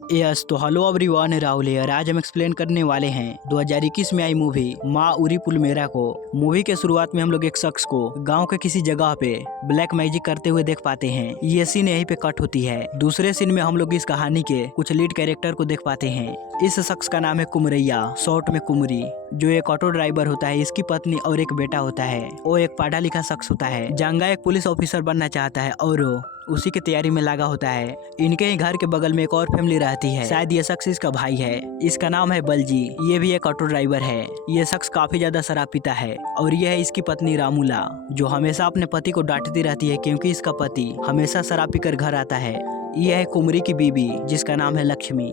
Yes तो hello everyone, Rahul है। आज हम एक्सप्लेन करने वाले हैं 2021 में आई मूवी माँ उरी पुल मेरा को। मूवी के शुरुआत में हम लोग एक शख्स को गांव के किसी जगह पे ब्लैक मैजिक करते हुए देख पाते हैं। ये सीन यहीं पे कट होती है। दूसरे सीन में हम लोग इस कहानी के कुछ लीड कैरेक्टर को देख पाते हैं। इस शख्स का नाम है कुमरैया, शॉर्ट में कुमरी, जो एक ऑटो ड्राइवर होता है। इसकी पत्नी और एक बेटा होता है। वो एक पढ़ा लिखा शख्स होता है। जंगा एक पुलिस ऑफिसर बनना चाहता है और उसी की तैयारी में लगा होता है। इनके ही घर के बगल में एक और फैमिली रहती है। शायद ये शख्स इसका भाई है। इसका नाम है बलजी। ये भी एक ऑटो ड्राइवर है। ये शख्स काफी ज्यादा शराब पीता है और ये है इसकी पत्नी रामूला, जो हमेशा अपने पति को डांटती रहती है क्योंकि इसका पति हमेशा शराब पीकर घर आता है। ये है कुमरी की बीबी, जिसका नाम है लक्ष्मी।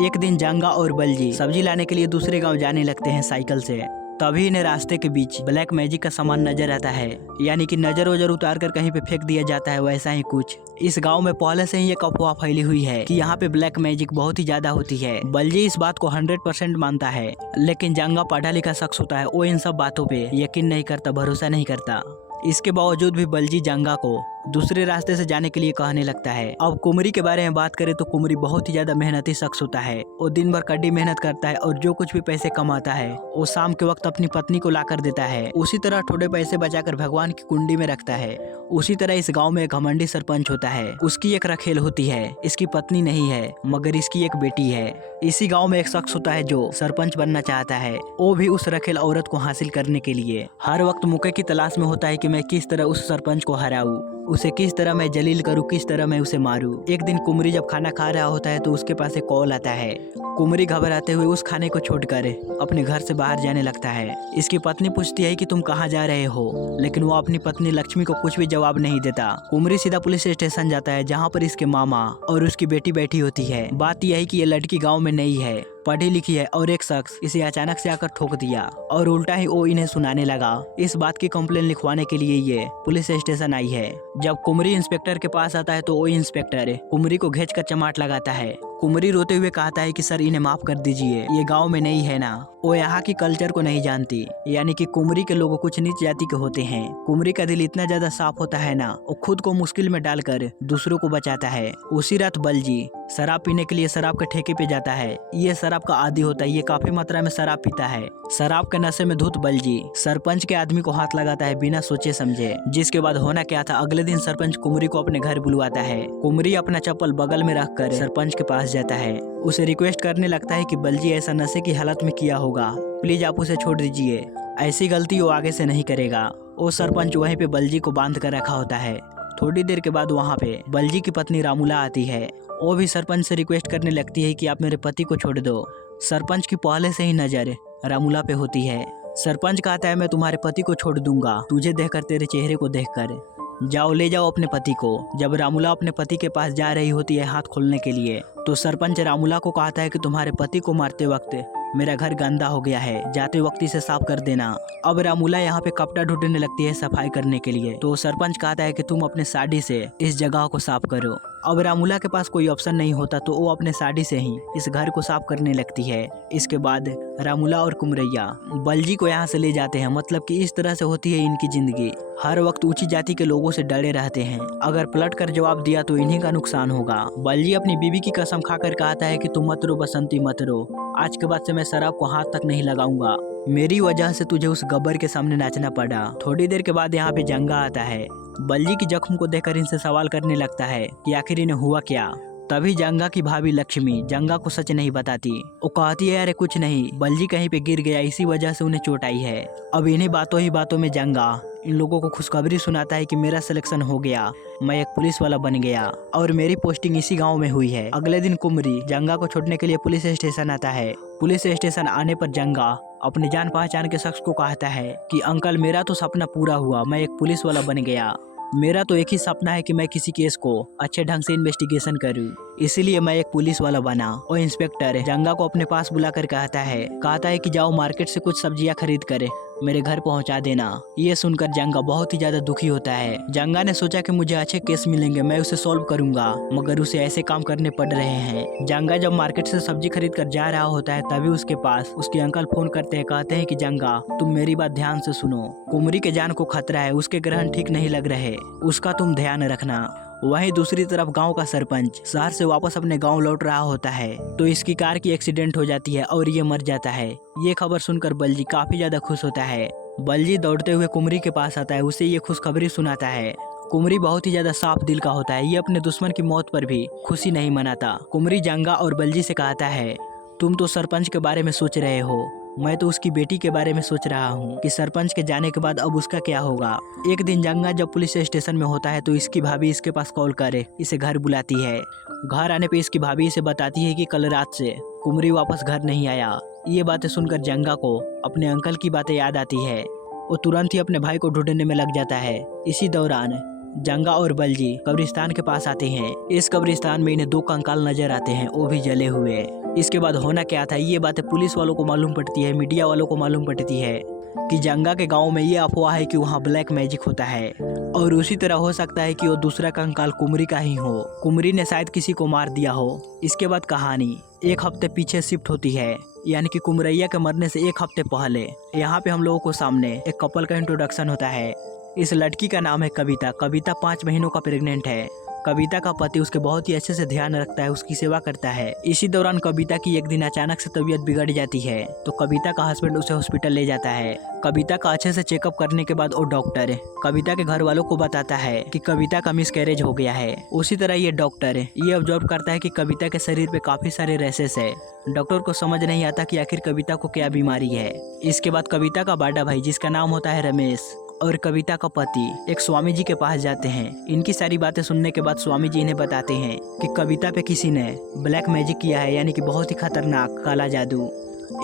एक दिन जंगा और बलजी सब्जी लाने के लिए दूसरे गाँव जाने लगते हैं साइकिल से। तभी इन्हें रास्ते के बीच ब्लैक मैजिक का सामान नजर आता है, यानी कि नजर वजर उतार कर कहीं पे फेंक दिया जाता है, वैसा ही कुछ। इस गांव में पहले से ही एक अफवाह फैली हुई है कि यहाँ पे ब्लैक मैजिक बहुत ही ज्यादा होती है। बलजी इस बात को 100% मानता है, लेकिन जंगा पढ़ा लिखा शख्स होता है। वो इन सब बातों पे यकीन नहीं करता, भरोसा नहीं करता। इसके बावजूद भी बलजी जंगा को दूसरे रास्ते से जाने के लिए कहने लगता है। अब कुमरी के बारे में बात करें तो कुमरी बहुत ही ज्यादा मेहनती शख्स होता है। वो दिन भर कड़ी मेहनत करता है और जो कुछ भी पैसे कमाता है वो शाम के वक्त अपनी पत्नी को ला कर देता है। उसी तरह थोड़े पैसे बचाकर भगवान की कुंडी में रखता है। उसी तरह इस गांव में एक घमंडी सरपंच होता है। उसकी एक रखेल होती है। इसकी पत्नी नहीं है मगर इसकी एक बेटी है। इसी गांव में एक शख्स होता है जो सरपंच बनना चाहता है। वो भी उस रखेल औरत को हासिल करने के लिए हर वक्त मौके की तलाश में होता है कि मैं किस तरह उस सरपंच को हराऊं, उसे किस तरह मैं जलील करूं, किस तरह मैं उसे मारूं। एक दिन कुमरी जब खाना खा रहा होता है तो उसके पास एक कॉल आता है। कुमरी घबराते हुए उस खाने को छोड़कर अपने घर से बाहर जाने लगता है। इसकी पत्नी पूछती है कि तुम कहाँ जा रहे हो, लेकिन वो अपनी पत्नी लक्ष्मी को कुछ भी जवाब नहीं देता। कुमरी सीधा पुलिस स्टेशन जाता है, जहाँ पर इसके मामा और उसकी बेटी बैठी होती है। बात यह है कि ये लड़की गाँव में नई है, पढ़ी लिखी है और एक शख्स इसे अचानक से आकर ठोक दिया और उल्टा ही वो इन्हें सुनाने लगा। इस बात की कंप्लेन लिखवाने के लिए ये पुलिस स्टेशन आई है। जब कुमरी इंस्पेक्टर के पास आता है तो वो इंस्पेक्टर कुमरी को घेच कर चमाट लगाता है। कुमरी रोते हुए कहता है कि सर इन्हें माफ कर दीजिए, ये गांव में नहीं है ना, वो यहाँ की कल्चर को नहीं जानती। यानी कि कुमरी के लोग कुछ नीच जाति के होते हैं। कुमरी का दिल इतना ज्यादा साफ होता है ना, वो खुद को मुश्किल में डालकर दूसरों को बचाता है। उसी रात बलजी शराब पीने के लिए शराब के ठेके पे जाता है। ये शराब का आदी होता है। ये काफी मात्रा में शराब पीता है। शराब के नशे में धुत बलजी सरपंच के आदमी को हाथ लगाता है बिना सोचे समझे। जिसके बाद होना क्या था, अगले दिन सरपंच कुमरी को अपने घर बुलवाता है। कुमरी अपना चप्पल बगल में रखकर सरपंच के पास जाता है। उसे रिक्वेस्ट करने लगता है कि बलजी ऐसा नशे की हालत में किया होगा, प्लीज आप उसे छोड़ दीजिए, ऐसी गलती वो आगे से नहीं करेगा। वो सरपंच वहीं पे बलजी को बांध कर रखा होता है। थोड़ी देर के बाद वहाँ पे बलजी की पत्नी रामूला आती है। वो भी सरपंच से रिक्वेस्ट करने लगती है कि आप मेरे पति को छोड़ दो। सरपंच की पहले से ही नजर रामूला पे होती है। सरपंच कहता है मैं तुम्हारे पति को छोड़ दूंगा, तुझे देखकर, तेरे चेहरे को देखकर। जाओ ले जाओ अपने पति को। जब रामूला अपने पति के पास जा रही होती है हाथ खोलने के लिए, तो सरपंच रामूला को कहता है कि तुम्हारे पति को मारते वक्त मेरा घर गंदा हो गया है, जाते वक्त इसे साफ कर देना। अब रामूला यहाँ पे कपड़ा ढूंढने लगती है सफाई करने के लिए, तो सरपंच कहता है कि तुम अपने साड़ी से इस जगह को साफ करो। अब रामूला के पास कोई ऑप्शन नहीं होता तो वो अपने साड़ी से ही इस घर को साफ करने लगती है। इसके बाद रामूला और कुमरैया बलजी को यहाँ से ले जाते हैं। मतलब कि इस तरह से होती है इनकी जिंदगी। हर वक्त ऊंची जाति के लोगों से डरे रहते हैं। अगर पलट कर जवाब दिया तो इन्हीं का नुकसान होगा। बलजी अपनी बीवी की कसम खाकर कहता है कि तुम मत रो बसंती, मत रो, आज के बाद से मैं शराब को हाथ तक नहीं लगाऊंगा। मेरी वजह से तुझे उस गब्बर के सामने नाचना पड़ा। थोड़ी देर के बाद यहाँ पे जंगा आता है। बलजी की जख्म को देखकर इनसे सवाल करने लगता है कि आखिर इन्हें हुआ क्या। तभी जंगा की भाभी लक्ष्मी जंगा को सच नहीं बताती। वो कहती है अरे कुछ नहीं, बलजी कहीं पे गिर गया, इसी वजह से उन्हें चोट आई है। अब इन्हीं बातों ही बातों में जंगा इन लोगों को खुशखबरी सुनाता है कि मेरा सिलेक्शन हो गया, मैं एक पुलिस वाला बन गया और मेरी पोस्टिंग इसी गांव में हुई है। अगले दिन कुमरी जंगा को छोड़ने के लिए पुलिस स्टेशन आता है। पुलिस स्टेशन आने पर जंगा अपने जान पहचान के शख्स को कहता है कि अंकल मेरा तो सपना पूरा हुआ, मैं एक पुलिस वाला बन गया। मेरा तो एक ही सपना है कि मैं किसी केस को अच्छे ढंग से इन्वेस्टिगेशन करूं, इसीलिए मैं एक पुलिस वाला बना। और इंस्पेक्टर जंगा को अपने पास बुलाकर कहता है कि जाओ मार्केट से कुछ सब्जियां खरीद कर मेरे घर पहुंचा देना। ये सुनकर जंगा बहुत ही ज्यादा दुखी होता है। जंगा ने सोचा कि मुझे अच्छे केस मिलेंगे, मैं उसे सॉल्व करूंगा, मगर उसे ऐसे काम करने पड़ रहे हैं। जंगा जब मार्केट से सब्जी खरीद कर जा रहा होता है तभी उसके पास उसके अंकल फोन करते हैं। कहते हैं कि जंगा तुम मेरी बात ध्यान से सुनो, कुमरी के जान को खतरा है, उसके ग्रहण ठीक नहीं लग रहे, उसका तुम ध्यान रखना। वहीं दूसरी तरफ गांव का सरपंच शहर से वापस अपने गांव लौट रहा होता है तो इसकी कार की एक्सीडेंट हो जाती है और ये मर जाता है। ये खबर सुनकर बलजी काफी ज्यादा खुश होता है। बलजी दौड़ते हुए कुमरी के पास आता है, उसे ये खुशखबरी सुनाता है। कुमरी बहुत ही ज्यादा साफ दिल का होता है, ये अपने दुश्मन की मौत पर भी खुशी नहीं मनाता। कुमरी जंगा और बलजी से कहता है, तुम तो सरपंच के बारे में सोच रहे हो, मैं तो उसकी बेटी के बारे में सोच रहा हूँ कि सरपंच के जाने के बाद अब उसका क्या होगा। एक दिन जंगा जब पुलिस स्टेशन में होता है तो इसकी भाभी इसके पास कॉल करे इसे घर बुलाती है। घर आने पे इसकी भाभी इसे बताती है कि कल रात से कुमरी वापस घर नहीं आया। ये बातें सुनकर जंगा को अपने अंकल की बातें याद आती है। वो तुरंत ही अपने भाई को ढूंढने में लग जाता है। इसी दौरान जंगा और बलजी कब्रिस्तान के पास आते हैं। इस कब्रिस्तान में इन्हें 2 कंकाल नजर आते हैं, वो भी जले हुए। इसके बाद होना क्या था, ये बातें पुलिस वालों को मालूम पड़ती है, मीडिया वालों को मालूम पड़ती है कि जंगा के गांव में ये अफवाह है कि वहाँ ब्लैक मैजिक होता है और उसी तरह हो सकता है कि वो दूसरा कंकाल कुमरी का ही हो। कुमरी ने शायद किसी को मार दिया हो। इसके बाद कहानी 1 हफ्ते पीछे शिफ्ट होती है, यानी कि कुमरैया के मरने से 1 हफ्ते पहले। यहाँ पे हम लोगों को सामने एक कपल का इंट्रोडक्शन होता है। इस लड़की का नाम है कविता। कविता 5 महीनों का प्रेग्नेंट है। कविता का पति उसके बहुत ही अच्छे से ध्यान रखता है, उसकी सेवा करता है। इसी दौरान कविता की एक दिन अचानक से तबीयत बिगड़ जाती है तो कविता का हस्बैंड उसे हॉस्पिटल ले जाता है। कविता का अच्छे से चेकअप करने के बाद वो डॉक्टर कविता के घर वालों को बताता है कि कविता का मिसकैरेज हो गया है। उसी तरह ये डॉक्टर ये ऑब्जर्व करता है कि कविता के शरीर पे काफी सारे रैसेस है। डॉक्टर को समझ नहीं आता कि आखिर कविता को क्या बीमारी है। इसके बाद कविता का बड़ा भाई जिसका नाम होता है रमेश और कविता का पति एक स्वामी जी के पास जाते हैं। इनकी सारी बातें सुनने के बाद स्वामी जी इन्हें बताते हैं कि कविता पे किसी ने ब्लैक मैजिक किया है, यानी कि बहुत ही खतरनाक काला जादू।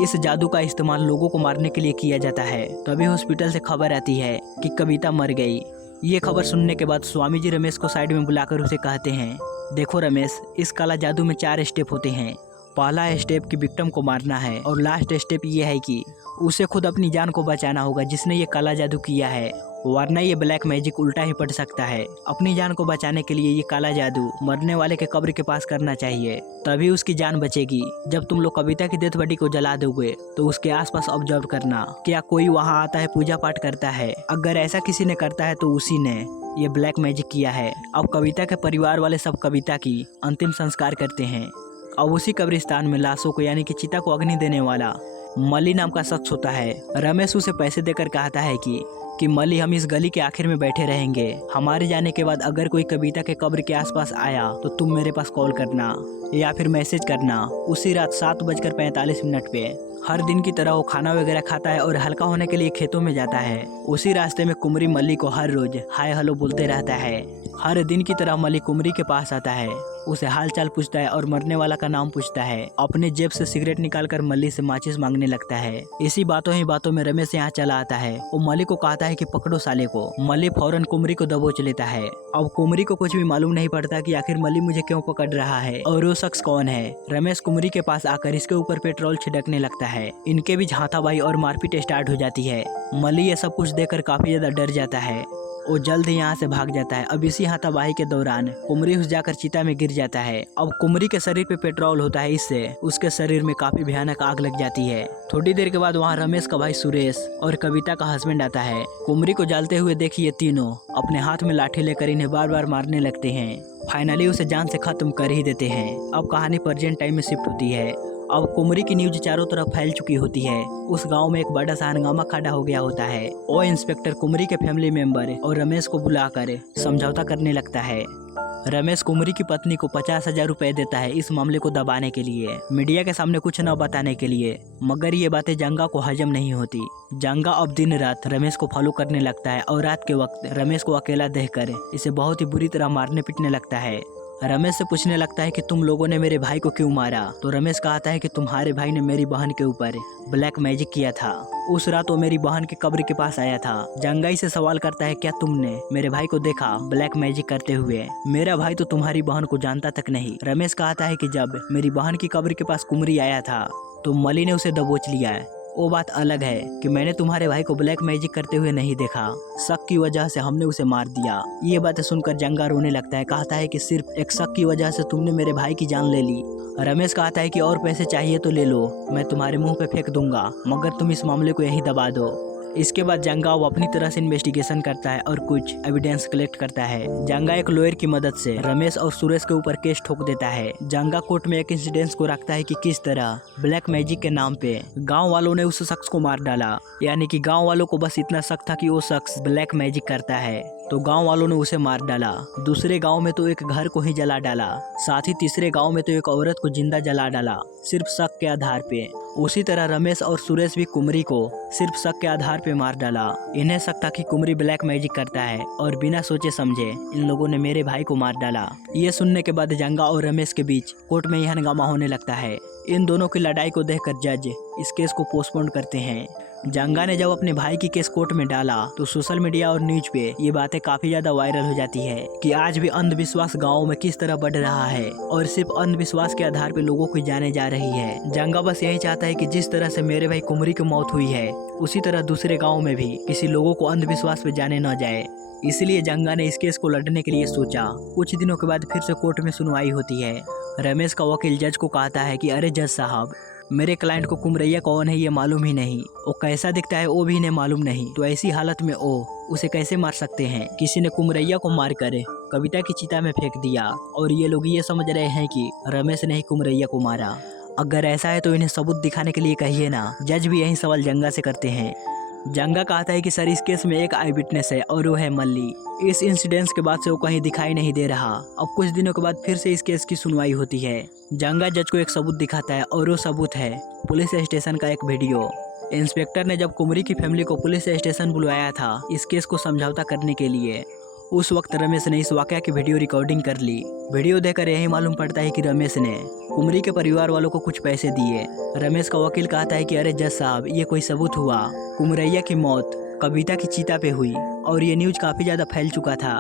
इस जादू का इस्तेमाल लोगों को मारने के लिए किया जाता है। तभी हॉस्पिटल से खबर आती है कि कविता मर गई। ये खबर सुनने के बाद स्वामी जी रमेश को साइड में बुलाकर उसे कहते हैं, देखो रमेश, इस काला जादू में 4 स्टेप होते हैं। पहला स्टेप की विक्टिम को मारना है और लास्ट स्टेप ये है कि उसे खुद अपनी जान को बचाना होगा जिसने ये काला जादू किया है, वरना ये ब्लैक मैजिक उल्टा ही पड़ सकता है। अपनी जान को बचाने के लिए ये काला जादू मरने वाले के कब्र के पास करना चाहिए, तभी उसकी जान बचेगी। जब तुम लोग कविता की डेथ बॉडी को जला दोगे तो उसके आसपास ऑब्जर्व करना, क्या कोई वहाँ आता है, पूजा पाठ करता है। अगर ऐसा किसी ने करता है तो उसी ने ये ब्लैक मैजिक किया है। अब कविता के परिवार वाले सब कविता की अंतिम संस्कार करते हैं। अब उसी कब्रिस्तान में लाशों को, यानी कि चिता को अग्नि देने वाला मली नाम का शख्स होता है। रमेश उसे पैसे देकर कहता है कि मली, हम इस गली के आखिर में बैठे रहेंगे। हमारे जाने के बाद अगर कोई कविता के कब्र के आसपास आया तो तुम मेरे पास कॉल करना या फिर मैसेज करना। उसी रात 7:45 पे हर दिन की तरह वो खाना वगैरह खाता है और हल्का होने के लिए खेतों में जाता है। उसी रास्ते में कुमरी मली को हर रोज हाय हेलो बोलते रहता है। हर दिन की तरह मली कुमरी के पास आता है, उसे हाल चाल पूछता है और मरने वाला का नाम पूछता है। अपने जेब से सिगरेट निकालकर मली से माचिस मांगने लगता है। इसी बातों ही बातों में रमेश यहाँ चला आता है। वो मली को कहता है कि पकड़ो साले को। मली फौरन कुमरी को दबोच लेता है। अब कुमरी को कुछ भी मालूम नहीं पड़ता कि आखिर मली मुझे क्यों पकड़ रहा है और वो शख्स कौन है। रमेश कुमरी के पास आकर इसके ऊपर पेट्रोल छिड़कने लगता है। इनके बीच हाथापाई और मारपीट स्टार्ट हो जाती है। मली ये सब कुछ देखकर काफी ज्यादा डर जाता है। वो जल्द ही यहाँ से भाग जाता है। अब इसी हाथापाई के दौरान कुमरी घुस जाकर चिता में गिर जाता है। अब कुमरी के शरीर पे पेट्रोल होता है, इससे उसके शरीर में काफी भयानक आग लग जाती है। थोड़ी देर के बाद वहाँ रमेश का भाई सुरेश और कविता का हस्बैंड आता है। कुमरी को जलते हुए देखिए तीनों अपने हाथ में लाठी लेकर इन्हें बार बार मारने लगते हैं। फाइनली उसे जान से खत्म कर ही देते हैं। अब कहानी प्रेजेंट टाइम में शिफ्ट होती है। अब कुमरी की न्यूज चारों तरफ फैल चुकी होती है। उस गांव में एक बड़ा सा हंगामा खड़ा हो गया होता है। वो इंस्पेक्टर कुमरी के फैमिली मेंबर और रमेश को बुलाकर समझौता करने लगता है। रमेश कुमरी की पत्नी को 50,000 रुपए देता है इस मामले को दबाने के लिए, मीडिया के सामने कुछ न बताने के लिए। मगर ये बातें जंगा को हजम नहीं होती। जंगा अब दिन रात रमेश को फॉलो करने लगता है और रात के वक्त रमेश को अकेला देखकर इसे बहुत ही बुरी तरह मारने पीटने लगता है। रमेश से पूछने लगता है कि तुम लोगों ने मेरे भाई को क्यों मारा। तो रमेश कहता है कि तुम्हारे भाई ने मेरी बहन के ऊपर ब्लैक मैजिक किया था। उस रात वो मेरी बहन के कब्र के पास आया था। जंगाई से सवाल करता है, क्या तुमने मेरे भाई को देखा ब्लैक मैजिक करते हुए? मेरा भाई तो तुम्हारी बहन को जानता तक नहीं। रमेश कहता है कि जब मेरी बहन की कब्र के पास कुमरी आया था तो मली ने उसे दबोच लिया है। वो बात अलग है कि मैंने तुम्हारे भाई को ब्लैक मैजिक करते हुए नहीं देखा। शक की वजह से हमने उसे मार दिया। ये बातें सुनकर जंगा रोने लगता है। कहता है कि सिर्फ एक शक की वजह से तुमने मेरे भाई की जान ले ली। रमेश कहता है कि और पैसे चाहिए तो ले लो, मैं तुम्हारे मुंह पे फेंक दूंगा, मगर तुम इस मामले को यही दबा दो। इसके बाद जंगा वो अपनी तरह से इन्वेस्टिगेशन करता है और कुछ एविडेंस कलेक्ट करता है। जंगा एक लॉयर की मदद से रमेश और सुरेश के ऊपर केस ठोक देता है। जंगा कोर्ट में एक इंसिडेंस को रखता है कि किस तरह ब्लैक मैजिक के नाम पे गांव वालों ने उस शख्स को मार डाला। यानी कि गांव वालों को बस इतना शक था कि वो शख्स ब्लैक मैजिक करता है, तो गांव वालों ने उसे मार डाला। दूसरे गांव में तो एक घर को ही जला डाला, साथ ही तीसरे गांव में तो एक औरत को जिंदा जला डाला, सिर्फ शक के आधार पे। उसी तरह रमेश और सुरेश भी कुमरी को सिर्फ शक के आधार पे मार डाला। इन्हें शक था कि कुमरी ब्लैक मैजिक करता है और बिना सोचे समझे इन लोगों ने मेरे भाई को मार डाला। ये सुनने के बाद जंगा और रमेश के बीच कोर्ट में यह हंगामा होने लगता है। इन दोनों की लड़ाई को देखकर जज इस केस को पोस्टपोन करते हैं। जंगा ने जब अपने भाई की केस कोर्ट में डाला तो सोशल मीडिया और न्यूज पे ये बातें काफी ज्यादा वायरल हो जाती है कि आज भी अंधविश्वास गाँव में किस तरह बढ़ रहा है और सिर्फ अंधविश्वास के आधार पे लोगों को जाने जा रही है। जंगा बस यही चाहता है कि जिस तरह से मेरे भाई कुमरी की मौत हुई है उसी तरह दूसरे गाँव में भी किसी लोगों को अंधविश्वास पे जाने न जाए। इसलिए जंगा ने इस केस को लड़ने के लिए सोचा। कुछ दिनों के बाद फिर से कोर्ट में सुनवाई होती है। रमेश का वकील जज को कहता है कि अरे जज साहब, मेरे क्लाइंट को कुमरैया कौन है ये मालूम ही नहीं, वो कैसा दिखता है वो भी इन्हें मालूम नहीं, तो ऐसी हालत में उसे कैसे मार सकते हैं। किसी ने कुमरैया को मार कर कविता की चिता में फेंक दिया और ये लोग ये समझ रहे हैं कि रमेश ने ही कुमरैया को मारा। अगर ऐसा है तो इन्हें सबूत दिखाने के लिए कहिए ना। जज भी यही सवाल जंगा से करते हैं। जंगा कहता है कि सर इस केस में एक आई विटनेस है और वो है मल्ली। इस इंसिडेंस के बाद से वो कहीं दिखाई नहीं दे रहा। अब कुछ दिनों के बाद फिर से इस केस की सुनवाई होती है। जंगा जज को एक सबूत दिखाता है और वो सबूत है पुलिस स्टेशन का एक वीडियो। इंस्पेक्टर ने जब कुमरी की फैमिली को पुलिस स्टेशन बुलवाया था इस केस को समझौता करने के लिए, उस वक्त रमेश ने इस वाकया की वीडियो रिकॉर्डिंग कर ली। वीडियो देखकर यही मालूम पड़ता है कि रमेश ने कुमरी के परिवार वालों को कुछ पैसे दिए। रमेश का वकील कहता है कि अरे जज साहब, ये कोई सबूत हुआ? कुमरैया की मौत कविता की चिता पे हुई और ये न्यूज काफ़ी ज़्यादा फैल चुका था।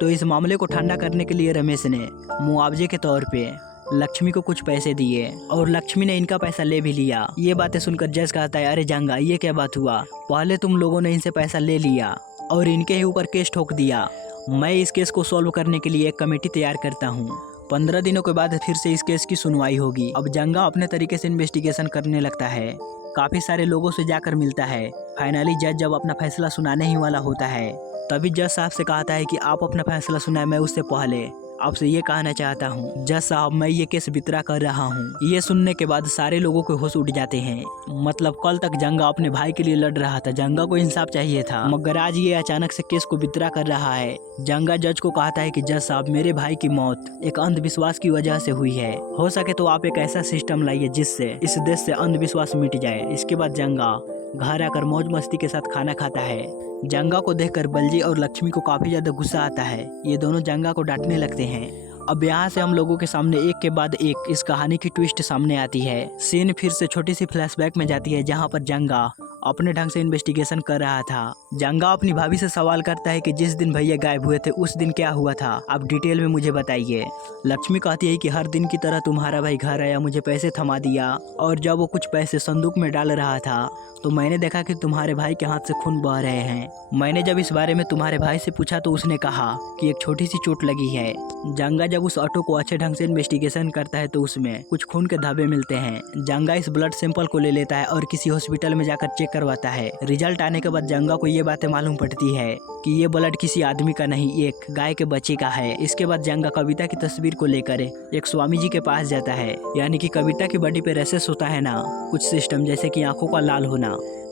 तो इस मामले को ठंडा करने के लिए रमेश ने मुआवजे के तौर पे लक्ष्मी को कुछ पैसे दिए और लक्ष्मी ने इनका पैसा ले भी लिया। ये बातें सुनकर जज कहता है अरे जंगा, ये क्या बात हुआ? पहले तुम लोगों ने इनसे पैसा ले लिया और इनके ही ऊपर केस ठोक दिया। मैं इस केस को सॉल्व करने के लिए एक कमेटी तैयार करता हूँ। 15 दिनों के बाद फिर से इस केस की सुनवाई होगी। अब जंगा अपने तरीके से इन्वेस्टिगेशन करने लगता है, काफ़ी सारे लोगों से जाकर मिलता है। फाइनली जज जब अपना फैसला सुनाने ही वाला होता है तभी जज साहब से कहता है कि आप अपना फैसला सुनाए, मैं उससे पहले आपसे ये कहना चाहता हूँ जज साहब, मैं ये केस वित्ड्रॉ कर रहा हूँ। ये सुनने के बाद सारे लोगों के होश उड़ जाते हैं। मतलब कल तक जंगा अपने भाई के लिए लड़ रहा था, जंगा को इंसाफ चाहिए था, मगर आज ये अचानक से केस को वित्ड्रॉ कर रहा है। जंगा जज को कहता है कि जज साहब, मेरे भाई की मौत एक अंधविश्वास की वजह से हुई है, हो सके तो आप एक ऐसा सिस्टम लाइए जिससे इस देश से अंधविश्वास मिट जाए। इसके बाद जंगा घर आकर मौज मस्ती के साथ खाना खाता है। जंगा को देखकर बलजी और लक्ष्मी को काफी ज्यादा गुस्सा आता है। ये दोनों जंगा को डांटने लगते हैं। अब यहाँ से हम लोगों के सामने एक के बाद एक इस कहानी की ट्विस्ट सामने आती है। सीन फिर से छोटी सी फ्लैशबैक में जाती है जहाँ पर जंगा अपने ढंग से इन्वेस्टिगेशन कर रहा था। जंगा अपनी भाभी से सवाल करता है कि जिस दिन भैया गायब हुए थे उस दिन क्या हुआ था, आप डिटेल में मुझे बताइए। लक्ष्मी कहती है कि हर दिन की तरह तुम्हारा भाई घर आया, मुझे पैसे थमा दिया और जब वो कुछ पैसे संदूक में डाल रहा था तो मैंने देखा कि तुम्हारे भाई के हाथ से खून बह रहे हैं। मैंने जब इस बारे में तुम्हारे भाई से पूछा तो उसने कहा कि एक छोटी सी चोट लगी है। जंगा जब उस ऑटो को अच्छे ढंग से इन्वेस्टिगेशन करता है तो उसमें कुछ खून के धब्बे मिलते हैं। जंगा इस ब्लड सैंपल को ले लेता है और किसी हॉस्पिटल में जाकर चेक करवाता है। रिजल्ट आने के बाद जंगा को ये बातें मालूम पड़ती है कि ये ब्लड किसी आदमी का नहीं, एक गाय के बच्चे का है। इसके बाद जंगा कविता की तस्वीर को लेकर एक स्वामी जी के पास जाता है। यानी कि कविता की बॉडी पे रेसेस होता है ना, कुछ सिस्टम जैसे कि आंखों का लाल होना।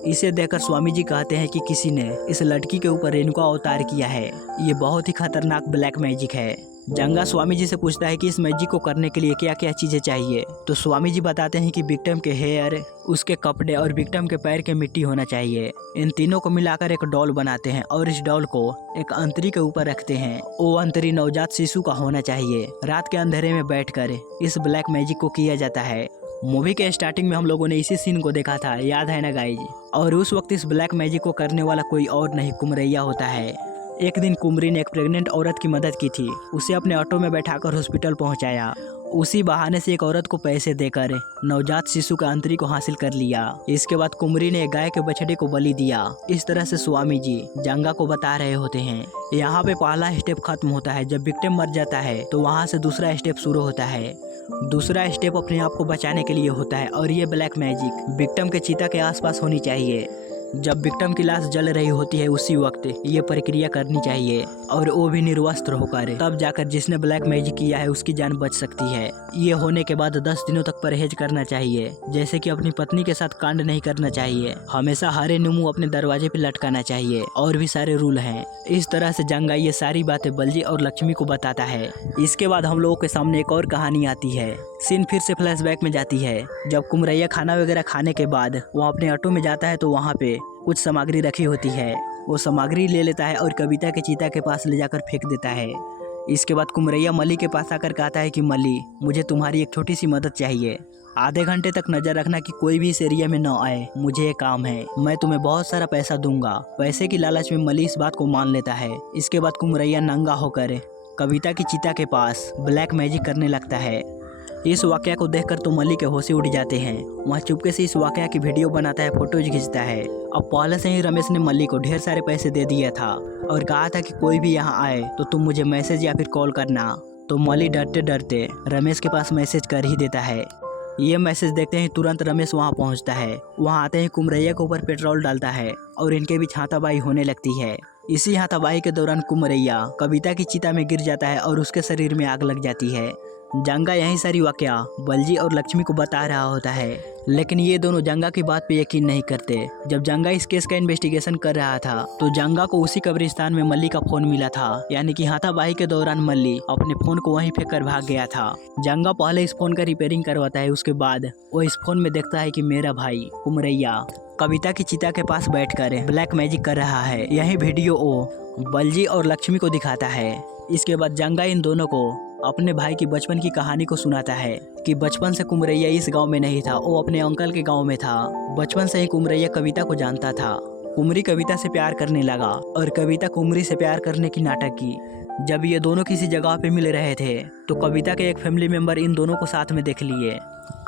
इसे देखकर स्वामी जी कहते हैं कि किसी ने इस लड़की के ऊपर रेणुका अवतार किया है, ये बहुत ही खतरनाक ब्लैक मैजिक है। जंगा स्वामी जी से पूछता है कि इस मैजिक को करने के लिए क्या क्या चीजें चाहिए, तो स्वामी जी बताते हैं कि विक्टिम के हेयर, उसके कपड़े और विक्टिम के पैर के मिट्टी होना चाहिए। इन तीनों को मिलाकर एक डॉल बनाते हैं और इस डॉल को एक अंतरी के ऊपर रखते हैं। वो अंतरी नवजात शिशु का होना चाहिए। रात के अंधेरे में बैठकर इस ब्लैक मैजिक को किया जाता है। मूवी के स्टार्टिंग में हम लोगों ने इसी सीन को देखा था, याद है ना गाइज? और उस वक्त इस ब्लैक मैजिक को करने वाला कोई और नहीं कुमरैया होता है। एक दिन कुमरी ने एक प्रेग्नेंट औरत की मदद की थी, उसे अपने ऑटो में बैठाकर हॉस्पिटल पहुंचाया। उसी बहाने से एक औरत को पैसे देकर नवजात शिशु का अंतरी को हासिल कर लिया। इसके बाद कुमरी ने एक गाय के बछड़े को बलि दिया। इस तरह से स्वामी जी जंगा को बता रहे होते हैं। यहाँ पे पहला स्टेप खत्म होता है। जब विक्टिम मर जाता है तो वहाँ से दूसरा स्टेप शुरू होता है। दूसरा स्टेप अपने आप को बचाने के लिए होता है और ये ब्लैक मैजिक विक्टिम के चिता के आसपास होनी चाहिए। जब विक्टिम की लाश जल रही होती है उसी वक्त ये प्रक्रिया करनी चाहिए, और वो भी निर्वस्त्र होकर, तब जाकर जिसने ब्लैक मैजिक किया है उसकी जान बच सकती है। ये होने के बाद 10 दिनों तक परहेज करना चाहिए, जैसे कि अपनी पत्नी के साथ कांड नहीं करना चाहिए, हमेशा हरे नींबू अपने दरवाजे पे लटकाना चाहिए, और भी सारे रूल हैं। इस तरह से जंगा ये सारी बातें बलजी और लक्ष्मी को बताता है। इसके बाद हम लोगों के सामने एक और कहानी आती है। सीन फिर से फ्लैशबैक में जाती है। जब कुमरैया खाना वगैरह खाने के बाद वो अपने ऑटो में जाता है तो वहाँ पे कुछ सामग्री रखी होती है। वो सामग्री ले लेता है और कविता के चीता के पास ले जाकर फेंक देता है। इसके बाद कुमरैया मली के पास आकर कहता है कि मली, मुझे तुम्हारी एक छोटी सी मदद चाहिए। आधे घंटे तक नजर रखना कि कोई भी इस एरिया में न आए, मुझे एक काम है, मैं तुम्हें बहुत सारा पैसा दूंगा। पैसे की लालच में मली इस बात को मान लेता है। इसके बाद कुमरैया नंगा होकर कविता की चिता के पास ब्लैक मैजिक करने लगता है। इस वाकया को देखकर तो मली के होश उड़ जाते हैं। वहाँ चुपके से इस वाकया की वीडियो बनाता है, फोटोज खींचता है। अब पहले से ही रमेश ने मली को ढेर सारे पैसे दे दिया था और कहा था कि कोई भी यहाँ आए तो तुम मुझे मैसेज या फिर कॉल करना। तो मली डरते डरते रमेश के पास मैसेज कर ही देता है। ये मैसेज देखते ही तुरंत रमेश वहाँ पहुँचता है। वहाँ आते ही कुमरैया के ऊपर पेट्रोल डालता है और इनके बीच हाथापाई होने लगती है। इसी हाथापाई के दौरान कुमरैया कविता की चिता में गिर जाता है और उसके शरीर में आग लग जाती है। जंगा यही सारी वाकया बलजी और लक्ष्मी को बता रहा होता है, लेकिन ये दोनों जंगा की बात पे यकीन नहीं करते। जब जंगा इस केस का इन्वेस्टिगेशन कर रहा था तो जंगा को उसी कब्रिस्तान में मल्ली का फोन मिला था, यानी कि हाथापाई के दौरान मल्ली अपने फोन को वहीं फेंक कर भाग गया था। जंगा पहले इस फोन का रिपेयरिंग करवाता है, उसके बाद वो इस फोन में देखता है कि मेरा भाई कुमरैया कविता की चिता के पास बैठकर ब्लैक मैजिक कर रहा है। यही वीडियो वो बलजी और लक्ष्मी को दिखाता है। इसके बाद जंगा इन दोनों को अपने भाई की बचपन की कहानी को सुनाता है कि बचपन से कुमरैया इस गांव में नहीं था, वो अपने अंकल के गांव में था। बचपन से ही कुमरैया कविता को जानता था। कुमरी कविता से प्यार करने लगा और कविता कुमरी से प्यार करने की नाटक की। जब ये दोनों किसी जगह पे मिल रहे थे तो कविता के एक फैमिली मेंबर इन दोनों को साथ में देख लिए।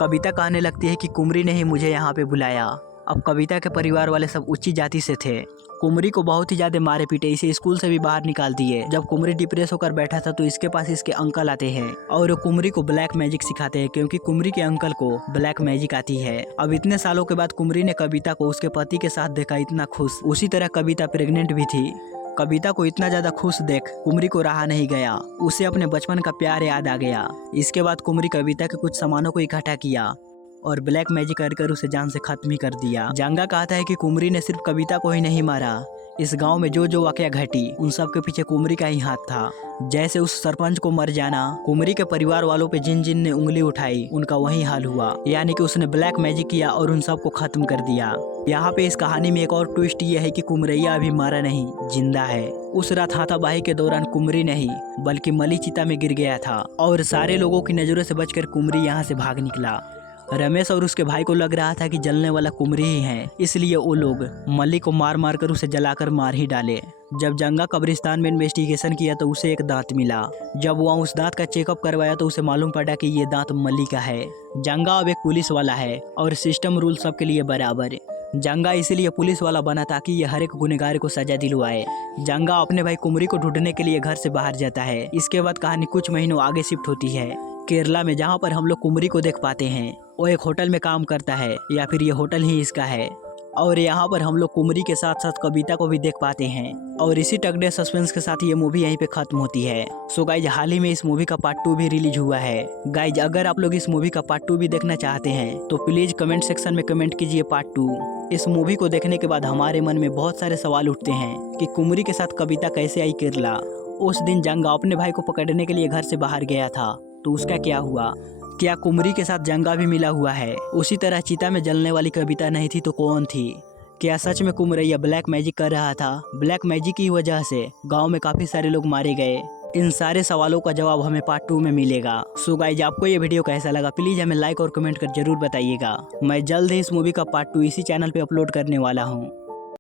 कविता कहने लगती है कि कुमरी ने ही मुझे यहाँ पे बुलाया। अब कविता के परिवार वाले सब उच्च जाति से थे। कुमरी को बहुत ही ज्यादा मारे पीटे, इसे स्कूल से भी बाहर निकाल दिए। जब कुमरी डिप्रेस होकर बैठा था तो इसके पास इसके अंकल आते हैं और कुमरी को ब्लैक मैजिक सिखाते हैं, क्योंकि कुमरी के अंकल को ब्लैक मैजिक आती है। अब इतने सालों के बाद कुमरी ने कविता को उसके पति के साथ देखा, इतना खुश। उसी तरह कविता प्रेग्नेंट भी थी। कविता को इतना ज्यादा खुश देख कुमरी को रहा नहीं गया, उसे अपने बचपन का प्यार याद आ गया। इसके बाद कुमरी कविता के कुछ सामानों को इकट्ठा किया और ब्लैक मैजिक कर उसे जान से खत्म ही कर दिया। जंगा कहता है कि कुमरी ने सिर्फ कविता को ही नहीं मारा, इस गांव में जो जो वाकया घटी उन सब के पीछे कुमरी का ही हाथ था। जैसे उस सरपंच को मर जाना, कुमरी के परिवार वालों पे जिन जिन ने उंगली उठाई उनका वही हाल हुआ, यानी कि उसने ब्लैक मैजिक किया और उन सबको खत्म कर दिया। यहाँ पे इस कहानी में एक और ट्विस्ट ये है कि कुमरैया अभी मारा नहीं, जिंदा है। उस रात हाथापाई के दौरान कुमरी नहीं बल्कि मली चिता में गिर गया था और सारे लोगों की नजरों से बचकर कुमरी यहाँ से भाग निकला। रमेश और उसके भाई को लग रहा था कि जलने वाला कुमरी ही है, इसलिए वो लोग मली को मार मार कर उसे जलाकर मार ही डाले। जब जंगा कब्रिस्तान में इन्वेस्टिगेशन किया तो उसे एक दांत मिला। जब वहाँ उस दांत का चेकअप करवाया तो उसे मालूम पड़ा कि ये दांत मली का है। जंगा अब एक पुलिस वाला है और सिस्टम रूल सबके लिए बराबर। जंगा इसीलिए पुलिस वाला बना ताकि ये हर एक गुनहगार को सजा दिलवाए। जंगा अपने भाई कुमरी को ढूंढने के लिए घर से बाहर जाता है। इसके बाद कहानी कुछ महीनों आगे शिफ्ट होती है केरला में, जहाँ पर हम लोग कुमरी को देख पाते हैं। वो एक होटल में काम करता है, या फिर ये होटल ही इसका है। और यहाँ पर हम लोग कुमरी के साथ साथ कविता को भी देख पाते हैं। और इसी टगडे सस्पेंस के साथ ये मूवी यहीं पे खत्म होती है। सो गाइज, हाल ही में इस मूवी का पार्ट 2 भी रिलीज हुआ है। गाइज, अगर आप लोग इस मूवी का पार्ट 2 भी देखना चाहते हैं तो प्लीज कमेंट सेक्शन में कमेंट कीजिए पार्ट 2। इस मूवी को देखने के बाद हमारे मन में बहुत सारे सवाल उठते हैं कि कुमरी के साथ कविता कैसे आई केरला। उस दिन जंगा अपने भाई को पकड़ने के लिए घर से बाहर गया था, तो उसका क्या हुआ? क्या कुमरी के साथ जंगा भी मिला हुआ है? उसी तरह चिता में जलने वाली कविता नहीं थी तो कौन थी? क्या सच में कुमरैया ब्लैक मैजिक कर रहा था? ब्लैक मैजिक की वजह से गांव में काफी सारे लोग मारे गए। इन सारे सवालों का जवाब हमें पार्ट 2 में मिलेगा। सो गाइज, आपको ये वीडियो कैसा लगा प्लीज हमें लाइक और कमेंट कर जरूर बताइएगा। मैं जल्द ही इस मूवी का पार्ट 2 इसी चैनल पे अपलोड करने वाला हूँ।